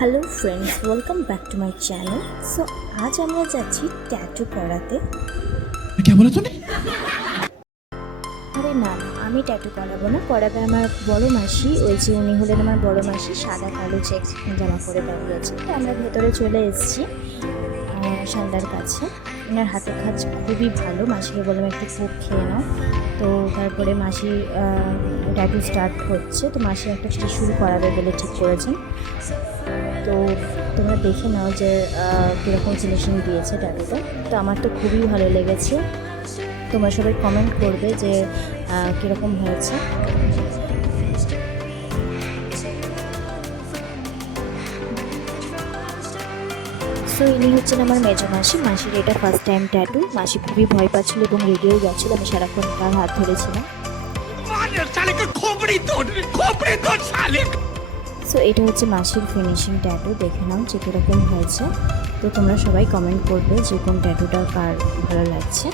Hello friends, welcome back to my channel. So আজ আমরা যাচ্ছি ট্যাটু করাতে। क्या बोला तूने? আরে না না, আমি ট্যাটু করাবো না, করাবে আমার বড় মাসি। ওই যে উনি হলেন আমার বড় মাসি, সাদা কালো চেক জামা পরে দাঁড়িয়ে আছে। তো আমরা ভেতরে চলে এসেছি সান্দার কাছে। ওনার হাতের কাজ খুবই ভালো। মাসিকে বললাম একটু কোক খেয়ে নাও। তো তারপরে মাসি ট্যাটু স্টার্ট হচ্ছে। তো মাসি একটা ত্রিশূল করাবে বলে ঠিক করেছেন। তো তোমরা দেখে নাও যে কীরকম ফিনিশিং দিয়েছে ট্যাটুটা। তো আমার তো খুবই ভালো লেগেছে। তোমরা সবাই কমেন্ট করবে যে কীরকম হয়েছে। সো ইনি হচ্ছেন আমার মেজো মাসি। মাসির এটা ফার্স্ট টাইম ট্যাটু। মাসি খুবই ভয় পাচ্ছিল এবং রেগেও গেছিলো। আমি সারাক্ষণ তার হাত ধরেছিলাম। সো এটা হচ্ছে মাসির ফিনিশিং ট্যাটু। দেখে নাও যে কীরকম হয়েছে। তো তোমরা সবাই কমেন্ট করবে যে কোন ট্যাটুটা কার ভালো লাগছে।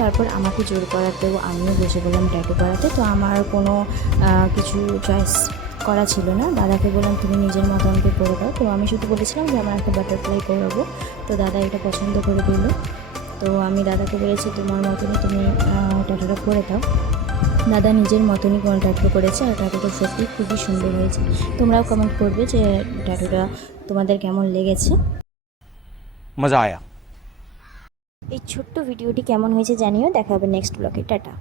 তারপর আমাকে জোর করাতেও আমিও বসে বললাম ট্যাটু করাতে। তো আমার কোনো কিছু চয়েস করা ছিল না। দাদাকে বললাম তুমি নিজের মতো আমাকে করে দাও। তো আমি শুধু বলেছিলাম যে আমার একটা বাটারফ্লাই করাবো। তো দাদা এটা পছন্দ করে দিল। তো আমি দাদাকে বলেছি তোমার মতনই তুমি ট্যাটুটা করে দাও। দাদা নিজের মতনই কোনো ট্যাটু করেছে, আর ট্যাটুটা সত্যি খুবই সুন্দর হয়েছে। তোমরাও কমেন্ট করবে যে ট্যাটুটা তোমাদের কেমন লেগেছে। मजा आया। এই ছোট্ট ভিডিওটি কেমন হয়েছে জানিও। দেখা হবে নেক্সট ব্লগে। টাটা।